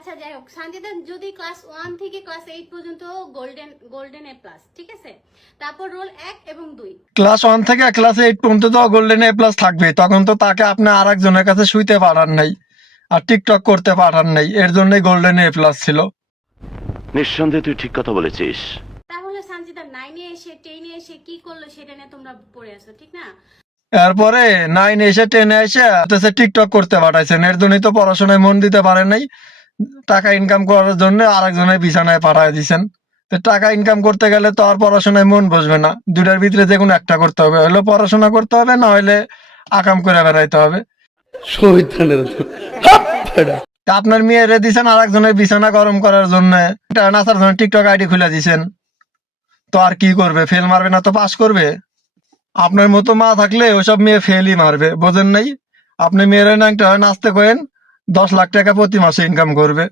আচ্ছা যাই হোক, সঞ্জিতা যদি ক্লাস 1 থেকে ক্লাস 8 পর্যন্ত গোল্ডেন এ প্লাস, ঠিক আছে, তারপর রোল 1 এবং 2। ক্লাস 1 থেকে ক্লাস 8 পর্যন্ত তো গোল্ডেন এ প্লাস থাকবে, তখন তো তাকে আপনি আরেকজনের কাছে শুইতে পাঠান নাই আর টিকটক করতে পাঠান নাই, এর জন্যই গোল্ডেন এ প্লাস ছিল। নিঃসন্দেহে তুই ঠিক কথা বলেছিস। তাহলে সঞ্জিতা 9 এ এসে 10 এ এসে কি করলো সেটা নিয়ে তোমরা পড়ে আছো, ঠিক না? এরপরে 9 এসে 10 এসে টিকটক করতে পাঠাইছেন, এর জন্যই তো পড়াশোনায় মন দিতে পারেন নাই। টাকা ইনকাম করার জন্য আরেকজনের বিছানায় পাঠায় দিছেন। তো টাকা ইনকাম করতে গেলে তো আর পড়াশোনায় মন বসবে না, দুটার ভিতরে যে কোনো একটা করতে হবে, হলে পড়াশোনা করতে হবে, না হলে আকাম করে বেড়াইতে হবে। তা আপনার মেয়েরে দিছেন আরেকজনের বিছানা গরম করার জন্য, নাচার জন্য টিকটক আইডি খুলে দিছেন, তো আর কি করবে? ফেল মারবে না তো পাস করবে? আপনার মতো মা থাকলে ওইসব মেয়ে ফেলই মারবে, বোঝেন নাই? আপনি মেয়েরা না একটা নাচতে করেন, 10 লাখ টাকা প্রতি মাসে ইনকাম করবে।